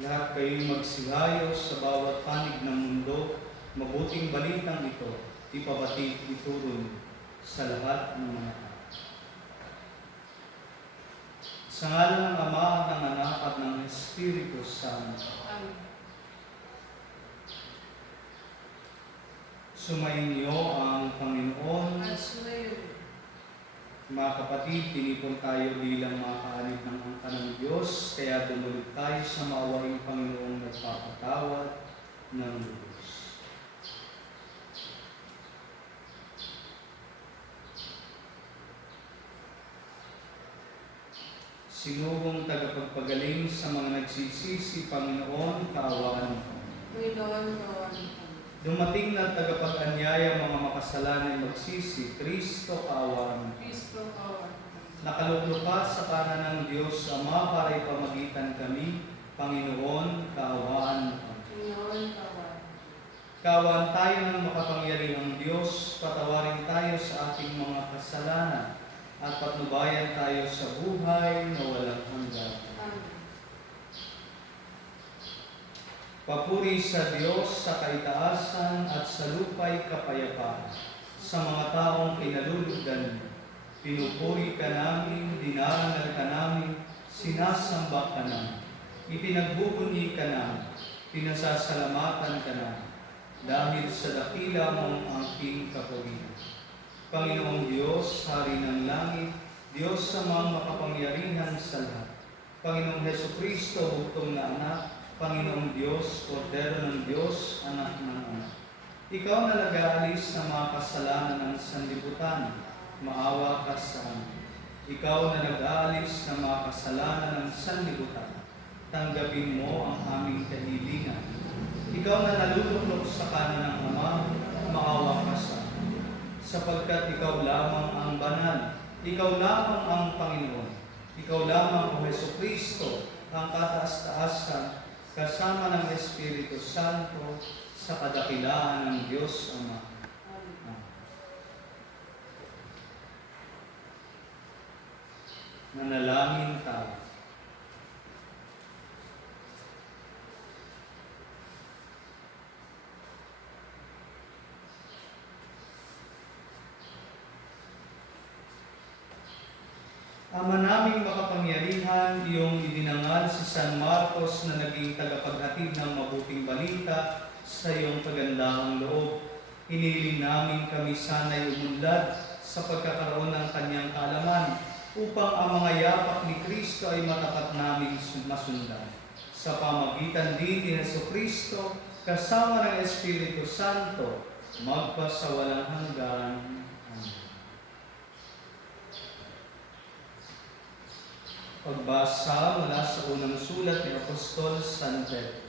Lahat kayo'y magsilayo sa bawat panig ng mundo, mabuting balitang ito, ipabatid ituro sa lahat ng mga tao. Sa ngalan ng Ama, ng Anak, at ng Espiritu Santo. Amen. Sumainyo ang Panginoon. At sumayo. Mga kapatid, tinipon tayo bilang mga kaanib ng angka ng Diyos, kaya dumulog tayo sa maawaing Panginoong nagpapatawad ng Diyos. Sinubong tagapagpagaling sa mga nagsisisi, Panginoon, kaawaan mo. Panginoon, kawan kami. Dumating na tagapag-anyaya mga makasalanan magsisi, Kristo, kaawaan mo. Kristo, kawan kami. Nakaluglo ka sa kanan ng Diyos Ama para ipamagitan kami, Panginoon, kaawaan mo. Panginoon, kawan. Kaawaan tayo ng makapangyarihang Diyos, patawarin tayo sa ating mga kasalanan, at patnubayan tayo sa buhay na walang hanggan. Amen. Papuri sa Diyos sa kaitaasan at sa lupa'y kapayapaan. Sa mga taong kinalulugdan mo, pinupuri ka namin, dinarangal ka namin, sinasamba ka namin, ipinagbubunyi ka namin, pinasasalamatan ka namin, dahil sa dakila mong aking kapurihan. Panginoong Diyos, Hari ng Langit, Diyos sa mga makapangyarihan sa lahat. Panginoong Hesukristo, bugtong na anak, Panginoong Diyos, Kordero ng Diyos, anak ng anak. Ikaw na nag-aalis sa mga kasalanan ng sanlibutan, maawa ka sa amin. Ikaw na nag-aalis sa mga kasalanan ng sanlibutan, tanggapin mo ang aming kahilingan. Ikaw na naluluklok sa kanan ng Ama, maawa ka sa amin. Sapagkat ikaw lamang ang banal, ikaw lamang ang Panginoon, ikaw lamang o Hesukristo, ang kataas-taasan, kasama ng Espiritu Santo, sa kadakilaan ng Diyos Ama. Amen. Nanalangin tayo. Ama naming makapangyarihan, iyong idinangal si San Marcos na naging tagapaghatid ng mabuting balita sa iyong kagandahang loob. Hiniling namin kami sana'y umunlad sa pagkakaroon ng kanyang kaalaman upang ang mga yapak ni Kristo ay matapat naming masundan. Sa pamagitan din ni Hesukristo, kasama ng Espiritu Santo, magpasawalang hanggan. Pagbasa mula sa unang sulat ni Apostol San Pedro.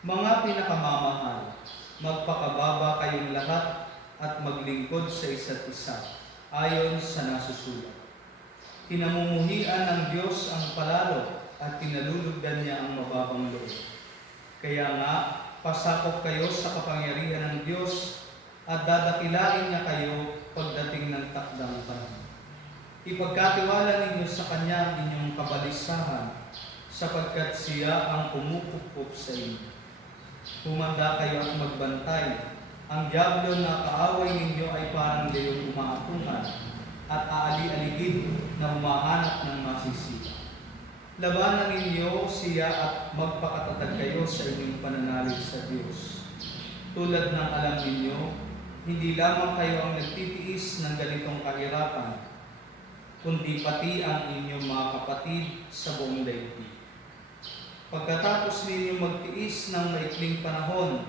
Mga pinakamamahal, magpakababa kayong lahat at maglingkod sa isa't isa, ayon sa nasusulat. Kinamumuhian ng Diyos ang palalo at tinalulugdan niya ang mababang loob. Kaya nga, pasakop kayo sa kapangyarihan ng Diyos at dadakilain niya kayo pagdating ng takdang panahon. Ipagkatiwala ninyo sa Kanya ang inyong kabalisahan, sapagkat Siya ang pumupupup sa inyo. Humanda kayo at magbantay. Ang diablo na kaaway ninyo ay parang gayong umaatungan at aali-aligid na humahanap ng masisira. Labanan ninyo siya at magpakatatag kayo sa inyong pananalig sa Diyos. Tulad ng alam ninyo, hindi lamang kayo ang nagtitiis ng ganitong kahirapan, kundi pati ang inyong mga kapatid sa buong daigdig. Pagkatapos ninyo magtiis ng maikling panahon,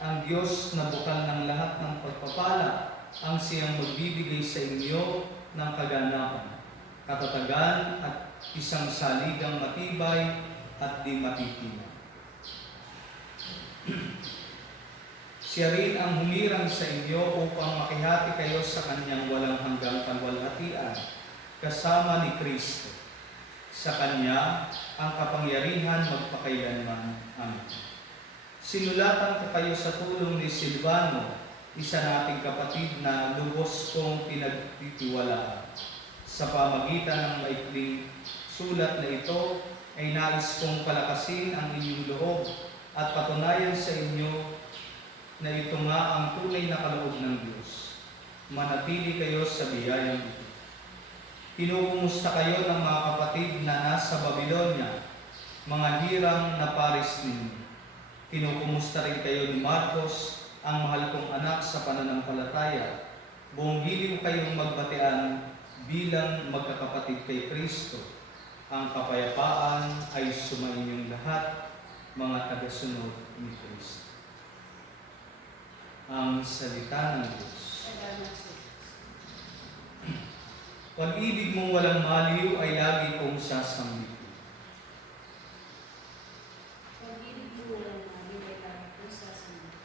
ang Diyos na bukal ng lahat ng pagpapala ang siyang magbibigay sa inyo ng kaganapan, katatagan at isang saligang matibay at di matitinag. Siya rin ang humirang sa inyo upang makihati kayo sa kanyang walang hanggang kalwalhatian, kasama ni Kristo. Sa Kanya, ang kapangyarihan magpakailanman. Amen. Sinulatan ko kayo sa tulong ni Silvano, isa nating kapatid na lubos kong pinagtitiwalaan. Sa pamagitan ng maikling sulat na ito, ay nais kong palakasin ang inyong loob at patunayan sa inyo na ito nga ang tunay na kaloob ng Diyos. Manatili kayo sa biyayang ito. Kinukumusta kayo ng mga kapatid na nasa Babylonia, mga hirang na pares ninyo. Kinukumusta rin kayo ni Marcos, ang mahal kong anak sa pananampalataya. Buong giliw kayong magbatean bilang magkakapatid kay Kristo. Ang kapayapaan ay sumainyong lahat, mga tagasunod ni Kristo. Ang salita ng Diyos. Salamat sa Diyos. Pag-ibig mong walang maliw ay lagi kong sasambitin. Pag-ibig mo walang mali ay lagi kong sasambitin.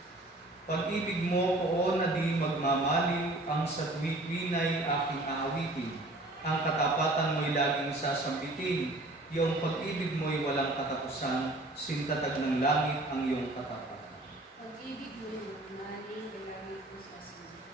Pag-ibig mo, oo na di magmamaliw, ang satwitwinay aking aawitin. Ang katapatan mo'y laging sasambitin, iyong pag-ibig mo'y walang katapusan, sintatag ng langit ang iyong katapatan. Pag-ibig mo walang mali ay lagi kong sasambitin.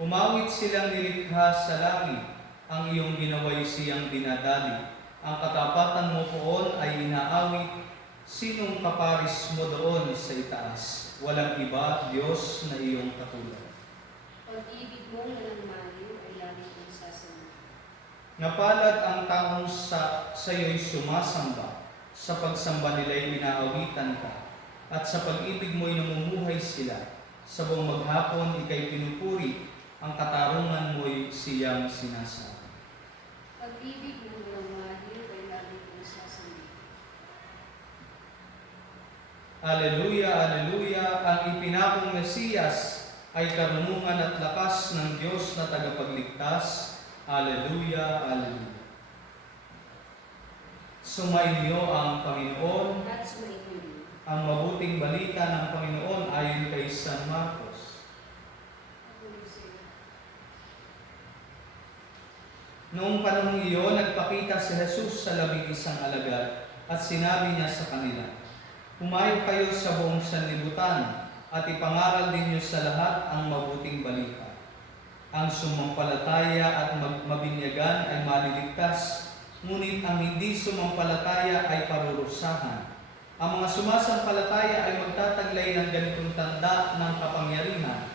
Umawit silang nilikha sa langit, ang iyong ginawa'y siyang dinadali. Ang katapatan mo poon ay inaawit, sinong kaparis mo doon sa itaas? Walang iba, Diyos, na iyong katulad. Pag-ibig mo walang mali ay lagi kong sasambitin. Napalad ang taong sa iyo'y sumasamba, sa pagsamba nila'y inaawitan ka, at sa pag-ibig mo'y namumuhay sila. Sa buong maghapon ika'y pinupuri, ang katarungan mo'y siyang sinasabi. Pag-ibig mo walang mali ay lagi kong sasambitin. Aleluya, aleluya, ang ipinakong Mesiyas ay karunungan at lakas ng Diyos na tagapagligtas. Aleluya, aleluya. Sumainyo ang Panginoon. At sumainyo. Ang mabuting balita ng Panginoon ayon kay San Marcos. Noong panahong iyon, nagpakita si Jesus sa labing-isang alagad at sinabi niya sa kanila, "Humayo kayo sa buong sanlibutan at ipangaral ninyo sa lahat ang mabuting balita. Ang sumampalataya at mabinyagan ay maliligtas, ngunit ang hindi sumampalataya ay parurusahan. Ang mga sumasampalataya ay magtataglay ng ganitong tanda ng kapangyarihan.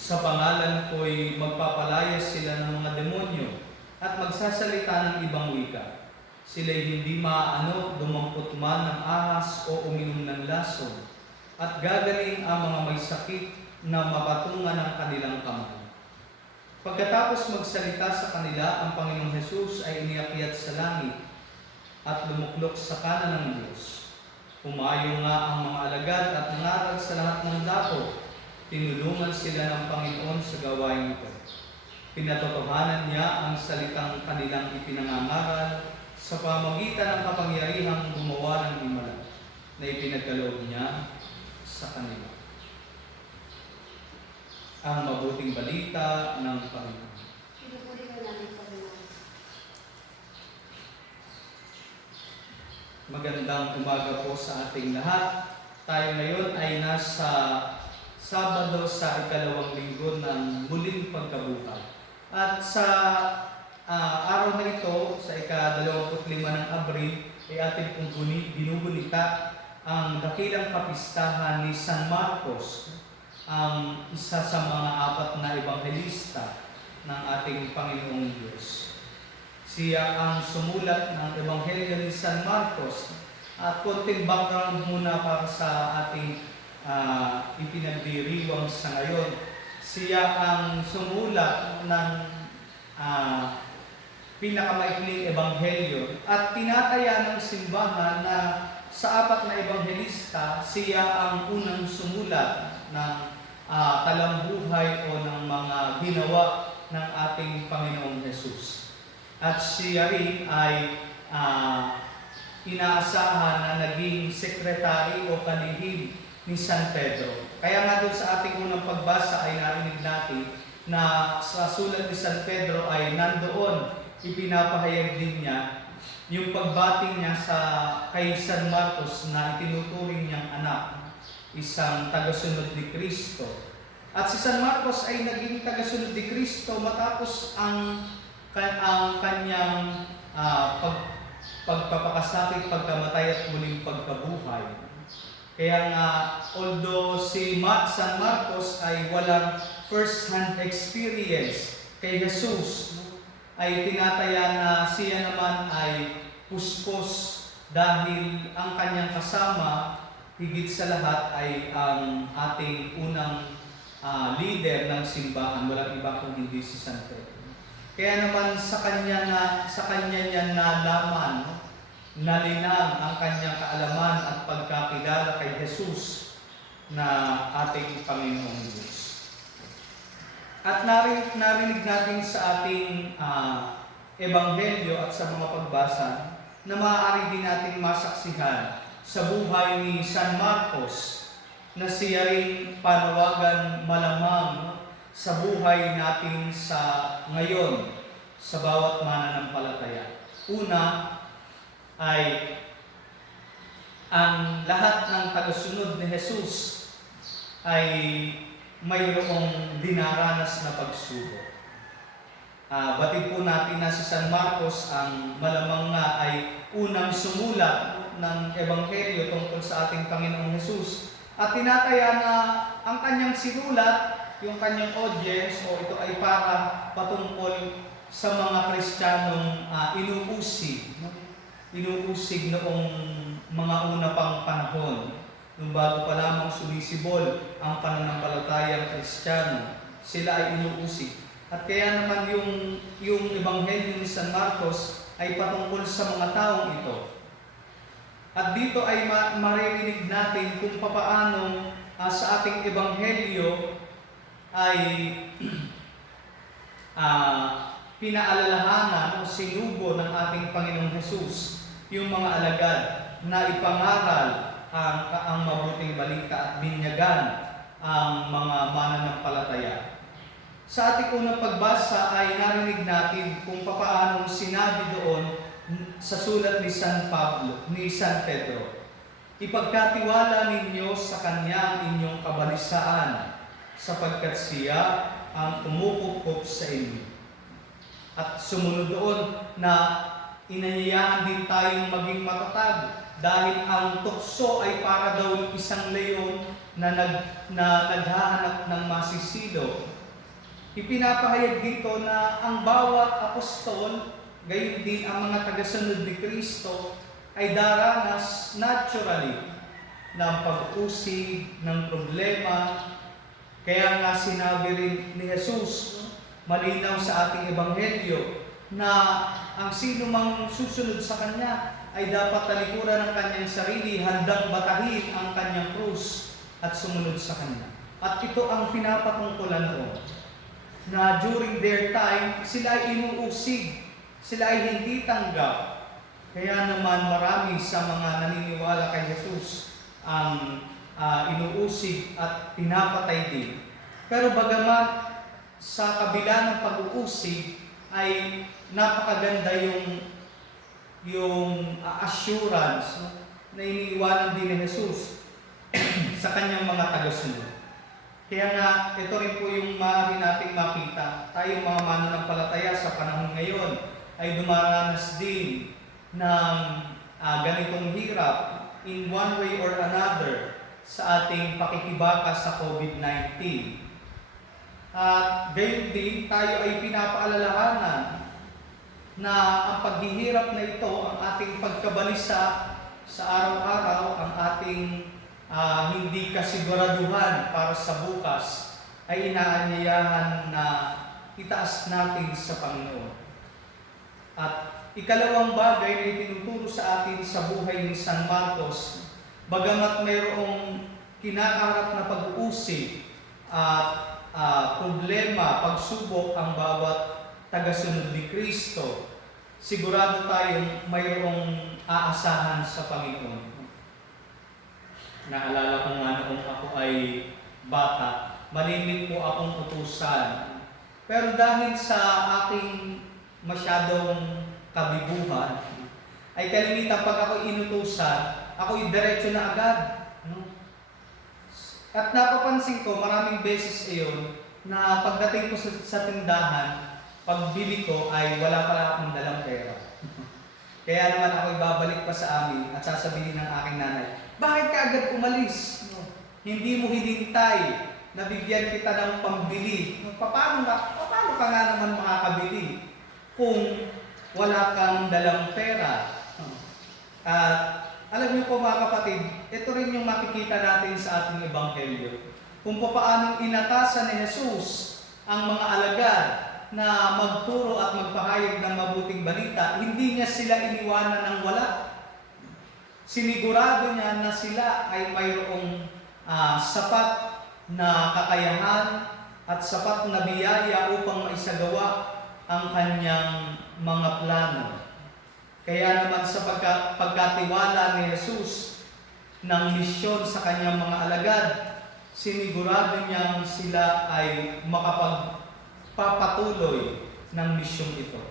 Sa pangalan ko'y magpapalaya sila ng mga demonyo at magsasalita ng ibang wika. Sila'y hindi maaano, dumampot man ng ahas o uminom ng lason, at gagaling ang mga may sakit na mapatungan ng kanilang kamay." Pagkatapos magsalita sa kanila, ang Panginoong Hesus ay iniakyat sa langit at lumuklok sa kanan ng Diyos. Pumayo nga ang mga alagad at nangaral sa lahat ng dako. Tinulungan sila ng Panginoon sa gawain ito. Pinatotohanan niya ang salitang kanilang ipinangangaral sa pamagitan ng kapangyarihang gumawa ng himala na ipinagkaloob niya sa kanila. Ang mabuting balita ng Panginoon. Pinupuri ka namin, Panginoon. Magandang umaga po sa ating lahat. Tayo ngayon ay nasa Sabado sa ikalawang linggo ng muling pagkabuhay. At sa araw na ito, sa ika-25 ng Abril, ay ating pong binugunita ang dakilang kapistahan ni San Marcos, ang isa sa mga 4 na ebanghelista ng ating Panginoong Diyos. Siya ang sumulat ng Ebanghelyo ni San Marcos. At konting background muna para sa ating ipinagdiriwang sa ngayon. Siya ang sumulat ng pinakamaikling ebanghelyo at tinataya ng simbahan na sa 4 na ebanghelista, siya ang unang sumulat ng talambuhay o ng mga ginawa ng ating Panginoong Hesus. At siya rin ay inaasahan na naging sekretary o kalihim ni San Pedro. Kaya nga doon sa ating unang pagbasa ay narinig natin na sa sulat ni San Pedro ay nandoon, ipinapahayag din niya yung pagbati niya kay San Marcos na itinuturing niyang anak, isang tagasunod ni Kristo. At si San Marcos ay naging tagasunod ni Kristo matapos ang kanyang pagpapakasakit, pagkamatay at muling pagkabuhay. Kaya nga, although si San Marcos ay walang first-hand experience kay Jesus, ay tinataya na siya naman ay puspos dahil ang kanyang kasama, higit sa lahat, ay ang ating unang leader ng simbahan, walang iba kung hindi si San Pedro. Kaya naman sa kanya niya nalaman, nalinang ang kanyang kaalaman at pagkakilala kay Jesus na ating Panginoong Diyos. At narinig natin sa ating ebanghelyo at sa mga pagbasa na maaari din natin masaksihan sa buhay ni San Marcos na siya rin panawagan malamang sa buhay natin sa ngayon sa bawat mananampalataya. Una ay ang lahat ng tagasunod ni Jesus ay mayroong dinaranas na pagsubok. Batid po natin na si San Marcos ang malamang nga ay unang sumulat ng Ebanghelyo tungkol sa ating Panginoong Jesus. At tinataya na ang kanyang sinulat, yung kanyang audience, o ito ay para patungkol sa mga Kristiyanong inuusig noong mga una pang panahon, nung bago pa lamang sumisibol ang pananampalatayang Kristiyano, sila ay inuusig. At kaya naman yung Ebanghelyo ni San Marcos ay patungkol sa mga taong ito. At dito ay maririnig natin kung papaano sa ating Ebanghelyo ay pinaalalahanan o sinugo ng ating Panginoong Jesus yung mga alagad na ipangaral ang mabuting balita at binyagan ang mga mananampalataya. Sa ating unang pagbasa ay narinig natin kung papaano sinabi doon sa sulat ni San Pedro, ipagkatiwala ninyo sa Kanya ang inyong kabalisaan, sapagkat siya ang umukupkop sa inyo. At sumunod doon na inanyayahan din tayong maging matatag dahil ang tukso ay para daw isang leon na naghahanap ng masisilo. Ipinapahayag dito na ang bawat apostol, gayon din ang mga tagasunod ni Kristo, ay daranas naturally ng pag-usig, ng problema. Kaya nga sinabi rin ni Jesus, malinaw sa ating Ebanghelyo, na ang sino mang susunod sa Kanya ay dapat talikuran ng kanyang sarili, handang batahin ang kanyang krus at sumunod sa Kanya. At ito ang pinapatungkulan noon, na during their time, sila ay inuusig, sila ay hindi tanggap. Kaya naman marami sa mga naniniwala kay Jesus ang inuusig at pinapatay din. Pero bagamat sa kabila ng pag-uusig ay napakaganda yung assurance na iniiwanan din ni Jesus sa kanyang mga tagasunod. Kaya nga, ito rin po yung maaari nating makita. Tayong mga mananampalataya sa panahon ngayon ay dumaranas din ng ganitong hirap in one way or another sa ating pakikibaka sa COVID-19. At gayon din, tayo ay pinapaalalahanan na ang paghihirap na ito, ang ating pagkabalisa sa araw-araw, ang ating hindi kasiguraduhan para sa bukas, ay inaanyayahan na itaas natin sa Panginoon. At ikalawang bagay na itinuturo sa atin sa buhay ni San Marcos, bagamat mayroong kinakaharap na pag-uusig at problema, pagsubok ang bawat tagasunod ni Kristo, sigurado tayong mayroong aasahan sa Panginoon. Naalala ko nga noong ako ay bata, malimit po akong utusan. Pero dahil sa aking masyadong kabibuhan, ay kalimitan pag ako inutusan, ako'y diretso na agad. At napapansin ko, maraming beses iyon, na pagdating ko sa tindahan, pagbili ko ay wala pala akong dalang pera. Kaya naman ako ibabalik pa sa amin at sasabihin ng aking nanay, bakit ka agad umalis? No? Hindi mo hinintay na bigyan kita ng pambili. No? Paano ka nga naman makakabili kung wala kang dalang pera? No? At alam niyo po mga kapatid, ito rin yung makikita natin sa ating ebanghelyo. Kung paano inatasan ni Jesus ang mga alagad na magturo at magpahayag ng mabuting balita, hindi niya sila iniwanan ng wala. Sinigurado niya na sila ay mayroong sapat na kakayahan at sapat na biyaya upang maisagawa ang kanyang mga plano. Kaya naman sa pagkatiwala ni Jesus ng misyon sa kanyang mga alagad, sinigurado niyang sila ay makapagpapatuloy ng misyong ito.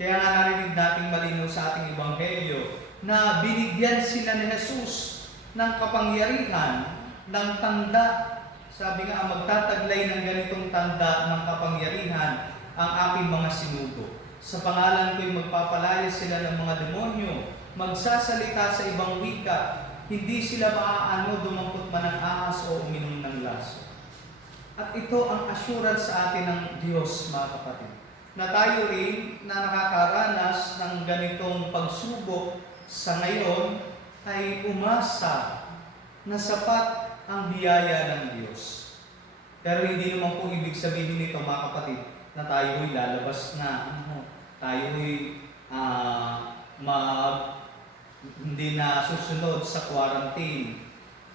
Kaya nga narinig nating malinaw sa ating ebanghelyo na binigyan sila ni Jesus ng kapangyarihan, ng tanda. Sabi nga, magtataglay ng ganitong tanda ng kapangyarihan ang aking mga sinugo. Sa pangalan ko'y magpapalaya sila ng mga demonyo, magsasalita sa ibang wika, hindi sila maaano dumangkot man ng ahas o uminom ng laso. At ito ang assurance sa atin ng Diyos, mga kapatid, na tayo rin na nakakaranas ng ganitong pagsubok sa ngayon ay umasa na sapat ang biyaya ng Diyos. Pero hindi naman po ibig sabihin nito, mga kapatid, na tayo'y lalabas na, tayo'y hindi na susunod sa quarantine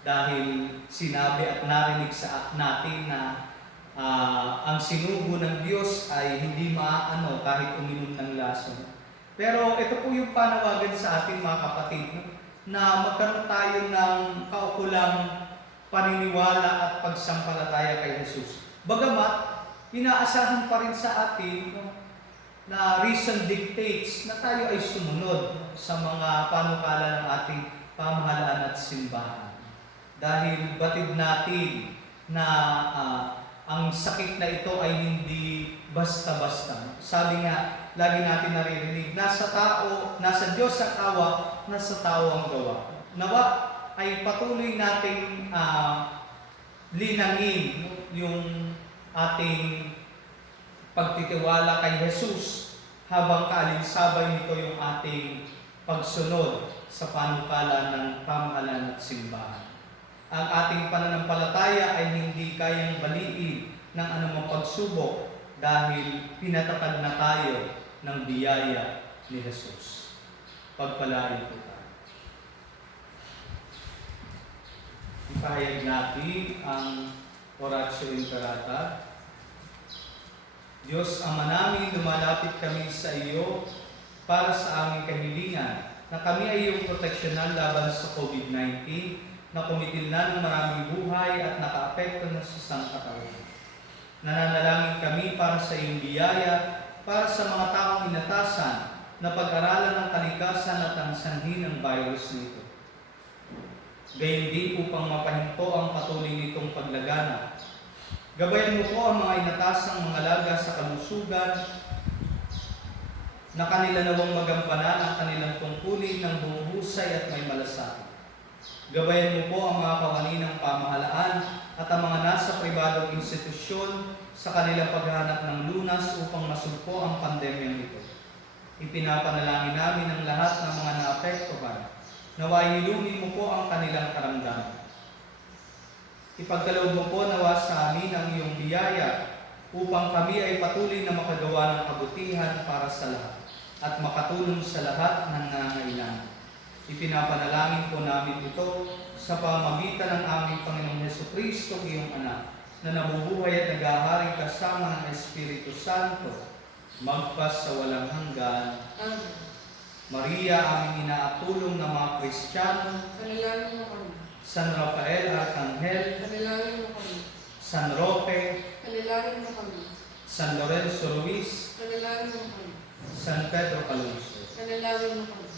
dahil sinabi at narinig sa natin na ang sinugo ng Diyos ay hindi maaano kahit uminom ng laso. Pero ito po yung panawagan sa atin, mga kapatid, na magkaroon tayo ng kaukulang paniniwala at pagsampalataya kay Jesus. Bagamat inaasahan pa rin sa atin na reason dictates na tayo ay sumunod sa mga panukala ng ating pamahalaan at simbahan. Dahil batid natin na ang sakit na ito ay hindi basta-basta. Sabi nga, lagi natin naririnig, nasa Diyos ang awa, nasa tao ang gawa. Nawa ay patuloy nating linangin yung ating pagtitiwala kay Jesus habang kaalinsabay nito yung ating pagsunod sa panukala ng pamahalaan at simbahan. Ang ating pananampalataya ay hindi kayang baliin ng anumang pagsubok dahil pinatatag na tayo ng biyaya ni Jesus. Pagpalain po tayo. Ipahayag natin ang Oratio Imperata. Diyos Ama namin, lumalapit kami sa iyo para sa aming kahilingan na kami ay iyong proteksyonan laban sa COVID-19 na kumitil na ng maraming buhay at nakaapekto na sa sangkatauhan. Nananalangin kami para sa iyong biyaya, para sa mga taong inatasan na pag-aralan ng kalikasan at ang sanhi ng virus nito. Gayon din upang mapahinto ang patuloy nitong paglagana. Gabayan mo po ang mga inatasang mga laga sa kalusugan na kanila nawang magampanan ang kanilang tungkulin ng bumuhusay at may malasakit. Gabayan mo po ang mga kawani ng pamahalaan at ang mga nasa pribadong institusyon sa kanilang paghahanap ng lunas upang masugpo ang pandemyang ito. Ipinapanalangin namin ang lahat ng mga naapektuhan. Naway hilungin mo po ang kanilang karamdaman. Ipagkaloob mo po nawa sa amin ang iyong biyaya upang kami ay patuloy na makagawa ng kabutihan para sa lahat at makatulong sa lahat ng nangangailangan. Ipinapanalangin po namin ito sa pamamagitan ng aming Panginoong Jesucristo, iyong anak, na nabubuhay at naghahari kasama ng Espiritu Santo, magpas sa walang hanggan. Amen. Maria, aming inaatulong na mga Kristiyano, Panalangin mo kami. San Rafael Arcangel, Panalangin mo kami. San Roque, Panalangin mo kami. San Lorenzo Ruiz, Panalangin mo kami. San Pedro Calungsod. Panalangin mo kami.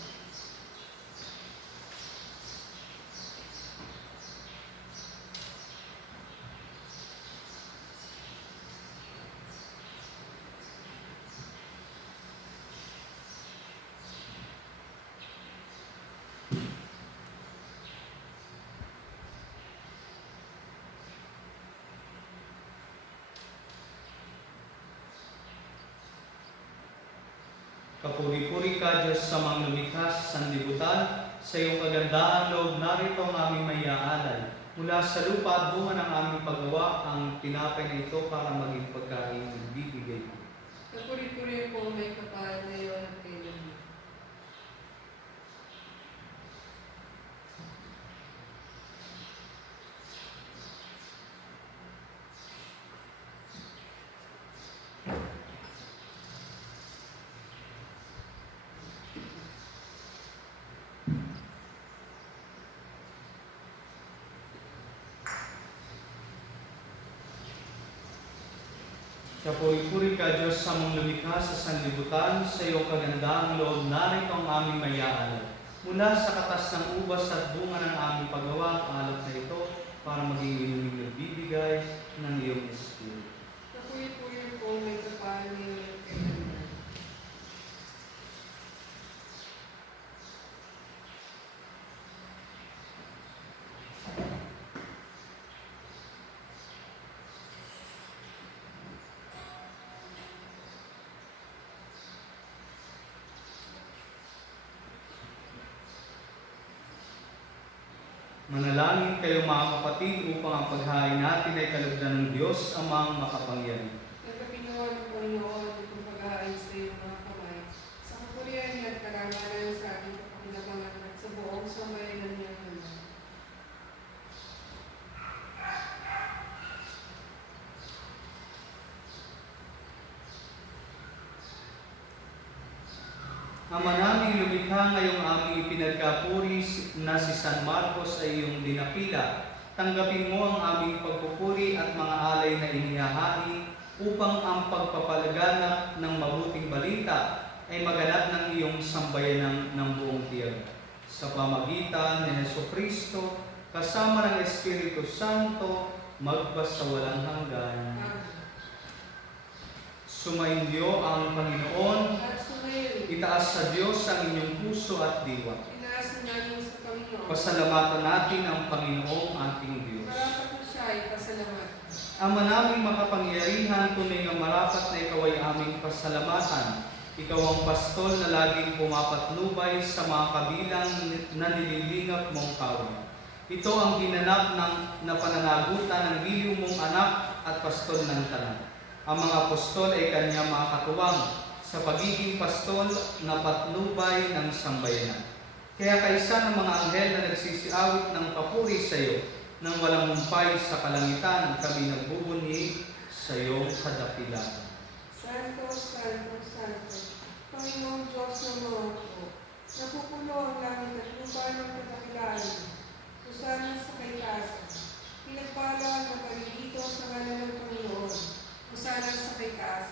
Kapuri-puri ka, Diyos sa mga lumikha sa sanlibutan, sa iyong kagandahan loob, narito ang aming mayaalay. Mula sa lupa at bunga ng aming paggawa, ang tinapay na ito para maging pagkain ng bibigay mo. Kapuri-puri po may kapal ngayon at kailanman. Kapuri-puri ka, Diyos sa mga lumikha sa sanlibutan, sa iyong kagandahang loob, narito ang aming mayaalay. Mula sa katas ng ubas at bunga ng aming paggawa, ang alap na ito para maging iluming nagbibigay ng iyong Espiritu. Kapuri-puri po may kapal ngayon at kailanman. Manalangin kayo mga kapatid upang ang paghain natin ay kalugdan ng Diyos amang makapangyarihan. Nagkapinawa ng Panginoon itong pag-aayos sa iyong mga kamay, sa kapurihan niya at karamanan sa ating kapakilabangan at sa buong sambayanan niya naman. Ama naming lumikha ngayong aming ipinagkapuri na si San Marcos ay iyong dinapila. Tanggapin mo ang aming pagpupuri at mga alay na inihahain upang ang pagpapalaganap ng mabuting balita ay maganap ng iyong sambayanan ng buong tiyan. Sa pamagitan ni Jesucristo, kasama ng Espiritu Santo, magpasawalang hanggan. Amen. Sumainyo ang Panginoon. At sumayin, Itaas sa Diyos ang inyong puso at diwa. inaasa namin sa Panginoon. Pasalamatan natin ang Panginoong ating Diyos. Marapat na siya ay pasalamat. Ama naming makapangyarihan, tunay nga marapat na ikaw ay aming pasalamatan. Ikaw ang pastol na laging pumapatnubay sa mga kabilang na nililingap mong kawan. Ito ang ginanap na pananagutan ng giliw mong anak at pastol ng tanan. Ang mga apostol ay kanyang mga katuwang sa pagiging pastol na patnubay ng sambayanan. Kaya kaisa ng mga anghel na nagsisiawit ng papuri sa iyo, nang walang humpay sa kalangitan, kami nagbubunyi sa iyong kadakilaan. Santo, Santo, Santo, Panginoong Diyos ng mga po, napupuno ang langit at lupa ng kadakilaan mo. Usana sa kay taas, pinagpala ang naparirito sa ngalan ng Panginoon. Usana sa kay taas.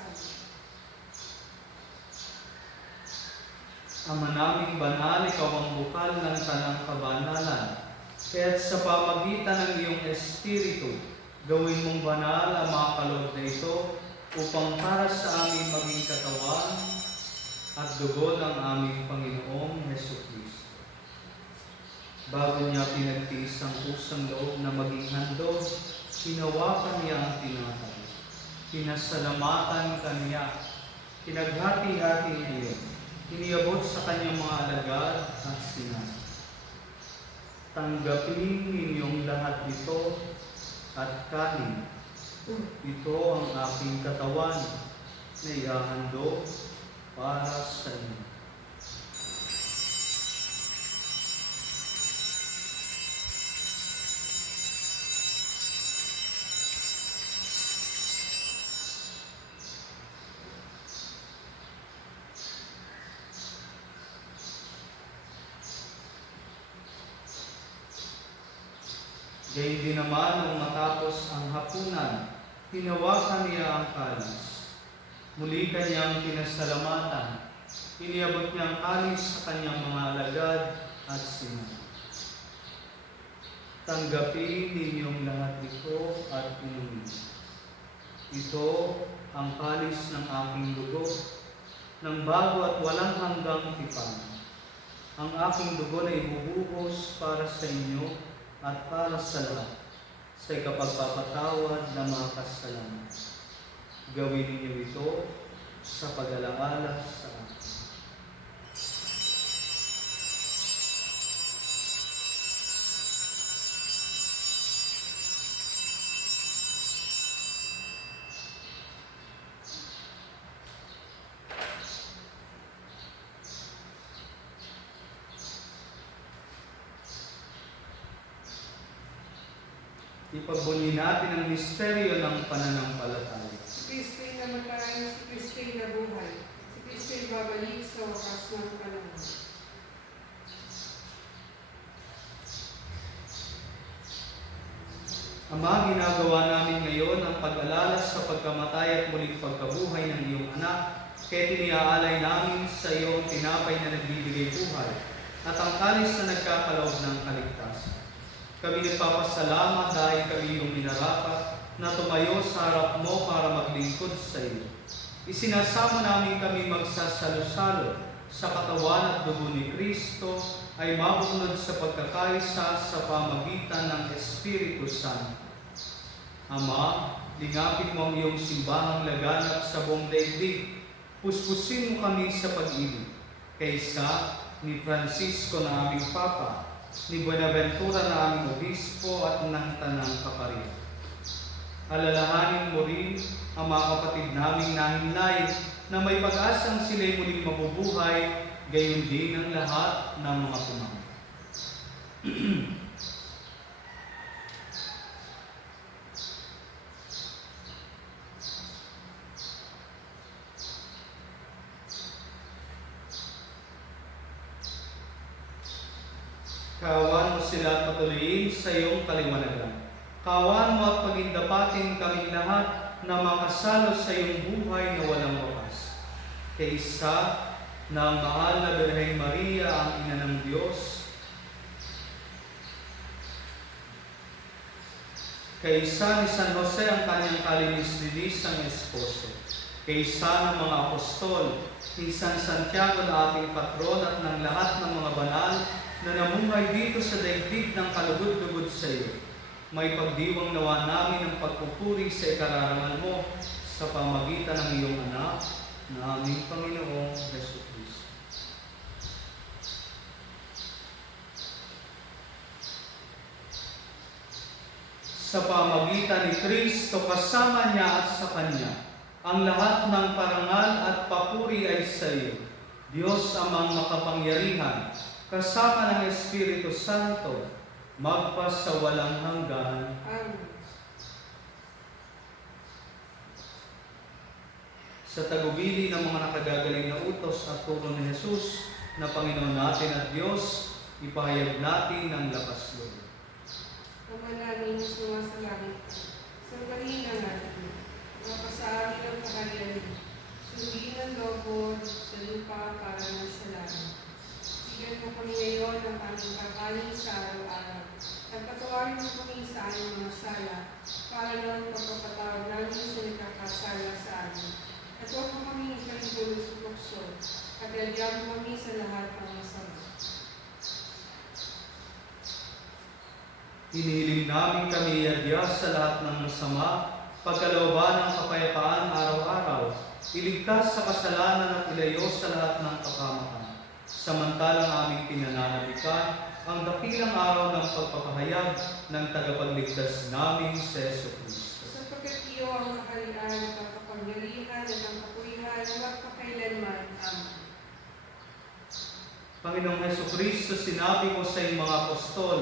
Ama naming banal, ikaw ang bukal ng tanang kabanalan. Kaya't sa pamagitan ng iyong Espiritu, gawin mong banal ang mga kaloob na ito upang para sa amin maging katawan at dugo ng aming Panginoong Jesucristo. Bago niya pinagtiis ang kusang loob na maging handog, hinawakan niya ang tinapay. Pinasalamatan kaniya, pinaghati-hati niya, iniabot sa kanyang mga alagad at sinabi, tanggapin ninyong lahat ito at kanin. Ito ang aking katawan na ihahandog para sa inyo. Gayun din naman nung matapos ang hapunan, hinawakan niya ang kalis. Muli kanyang pinasalamatan. Iniabot niya ang kalis sa kanyang mga alagad at sinabi, tanggapin ninyong lahat ito at inumin. Ito ang kalis ng aking dugo, ng bago at walang hanggang tipan. Ang aking dugo na ibubuhos para sa inyo at para sa lahat, sa ikapagpapatawad ng mga kasalanan. Gawin ninyo ito sa pag-alaala sa akin. Ipagbunyi natin ang misteryo ng pananampalataya. Si Kristo'y namatay, si Kristo'y nabuhay, si Kristo'y babalik sa wakas ng panahon. Ama, ginagawa namin ngayon ang pag-alala sa pagkamatay at muling pagkabuhay ng iyong anak, kaya tiniaalay namin sa iyo ang tinapay na nagbibigay buhay at ang kalis na nagkakaloob ng kaligtasan. Kami nagpapasalamat dahil kami iyong minarapat na tumayo sa harap mo para maglingkod sa iyo. Isinasama namin kami magsasalo-salo sa katawan at dugo ni Kristo ay mabunod sa pagkakaisa sa pamagitan ng Espiritu Santo. Ama, lingapin mo ang iyong simbahang laganap sa buong daigdig. Puspusin mo kami sa pag-ibig. Kaysa ni Francisco na aming Papa, ni Buenaventura na aming Obispo at ng Tanang Kaparian. Alalahanin mo rin ang mga kapatid naming nahinlay na may pag-asang sila'y muling mabubuhay, gayon din ang lahat ng mga pumahay. Kawan mo sila at patuloyin sa iyong kaliwanagan. Kawan mo at pagindapatin kaming lahat na makasalo sa iyong buhay na walang wakas. Kaysa ng mahal na Birheng Maria, ang Ina ng Diyos, kaysa ni San Jose, ang kanyang kalinis-linis ang esposo, kaysa ng mga apostol, ni San Santiago na ating patron at ng lahat ng mga banal na namuhay dito sa daigdig ng kalugod-lugod sa iyo. May pagdiwang nawa namin ang pagpupuri sa ikararangal mo sa pamagitan ng iyong anak na aming Panginoong Hesus Kristo. Sa pamagitan ni Kristo, kasama niya at sa Kanya, ang lahat ng parangal at papuri ay sa iyo, Diyos amang makapangyarihan, kasama ng Espiritu Santo, magpasawalang hanggan. Amen. Sa tagubili ng mga nakagagaling na utos at turo ni Jesus na Panginoon natin at Diyos, ipahayag natin ang lakas loob. Ama namin na sumasalangit, sambahin ang atin, mapasaamin ang kaharian, sundin ang loob sa lupa para ng sa langit. Bigyan mo kami ngayon ng aming kakanin sa araw-araw, at patawarin mo kami sa aming mga sala, para ng pagpapatawad namin sa nagkakasala sa amin. At huwag mo kami ikaligulo sa tukso, at lagyan mo kami sa lahat ng masama. Inihiling namin kami iadya sa lahat ng masama, pagkalooban ng kapayapaan araw-araw, iligtas sa kasalanan at ilayo sa lahat ng kapamakan. Samantalang aming pinananabikan ang dakilang araw ng pagpapahayag ng tagapagligtas namin sa Jesucristo. Sapagkat iyo ang kaharian, ang kapangyarihan, at ang kapurihan, magpakailanman. Amen. Panginoong Jesucristo, sinabi mo sa iyong mga apostol,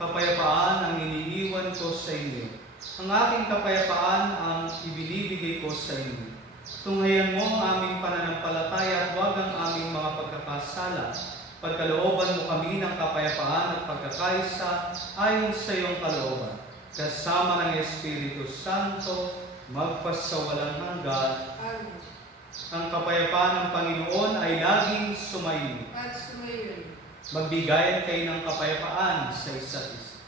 kapayapaan ang iniiwan ko sa inyo. Ang aking kapayapaan ang ibinibigay ko sa inyo. Tunghayan mo ang aming pananampalataya at huwag ang aming mga pagkakasala. Pagkalooban mo kami ng kapayapaan at pagkakaisa ayon sa iyong kalooban. Kasama ng Espiritu Santo, magpasawalang hanggan. Amen. Ang kapayapaan ng Panginoon ay laging sumainyo. At sumayon. Magbigayan kayo ng kapayapaan sa isa't isa.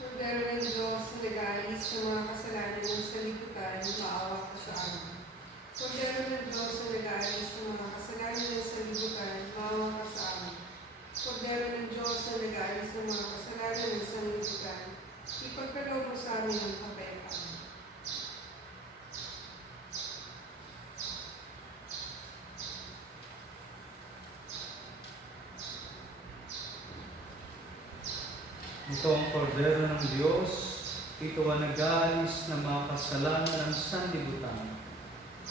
Kordero ng Diyos na nag-aalis sa mga kasalanan ng sanlibutan, maawa ko sa amin. Kordero ng Diyos na nag-aalis sa mga kasalanan ng sanlibutan, maawa ko sa amin. Kordero ng Diyos na nag-aalis sa mga kasalanan ng sanlibutan, ipagkaloob mo sa amin ang kapayapaan. Ito ang kordero ng Diyos, ito ang nag-aalis ng mga kasalanan ng sanlibutan.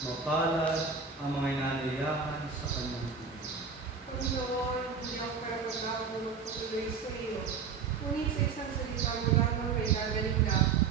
Mapalad ang mga inanayahan sa kanyang tubig. Panginoon, hindi ako karapat-dapat na magpatuloy sa iyo. Ngunit sa isang salita mo lamang ay gagaling na ako.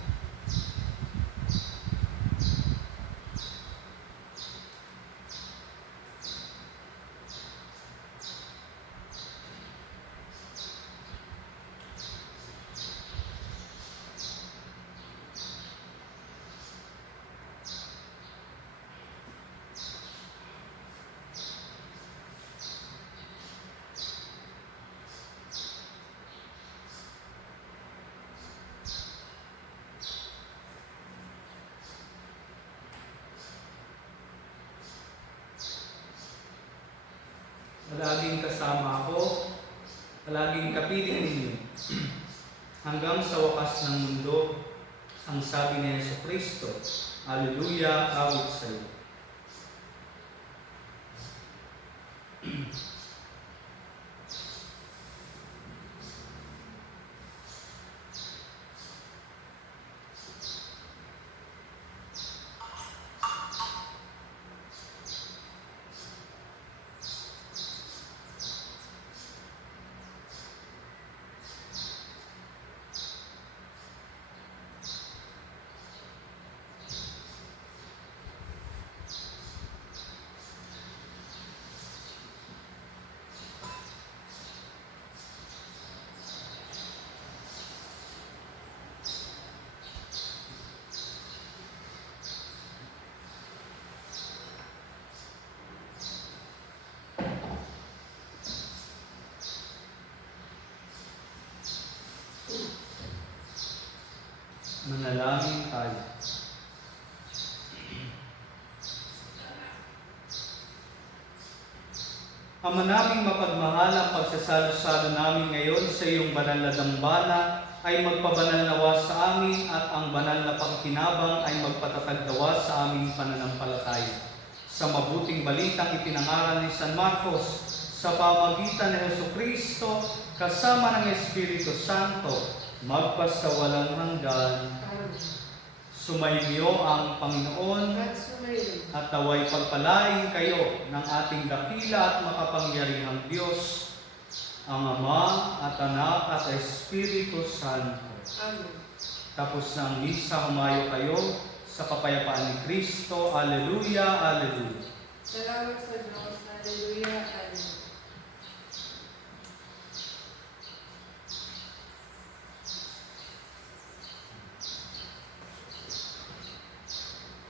Palaging kasama ako, palaging kapiling ninyo. Hanggang sa wakas ng mundo, ang sabi ni Jesucristo, Alleluia, awit sa iyo. Manalangin tayo. Ama naming mapagmahal, ang pagsasalo-salo namin ngayon sa iyong banal na dambana ay magpabanal nawa sa amin at ang banal na pangkinabang ay magpatatag nawa sa aming pananampalataya. Sa mabuting balitang ipinangaral ni San Marcos, sa pamagitan ni Jesucristo, kasama ng Espiritu Santo, magpasawalang hanggan. Sumainyo ang Panginoon At sumayo. at naway pagpalain kayo ng ating dakila at makapangyarihang Diyos, ang Ama at Anak at Espiritu Santo. Amen. Tapos ng misa, humayo kayo sa kapayapaan ni Kristo. Alleluia, alleluia. Salamat sa Diyos. Hallelujah.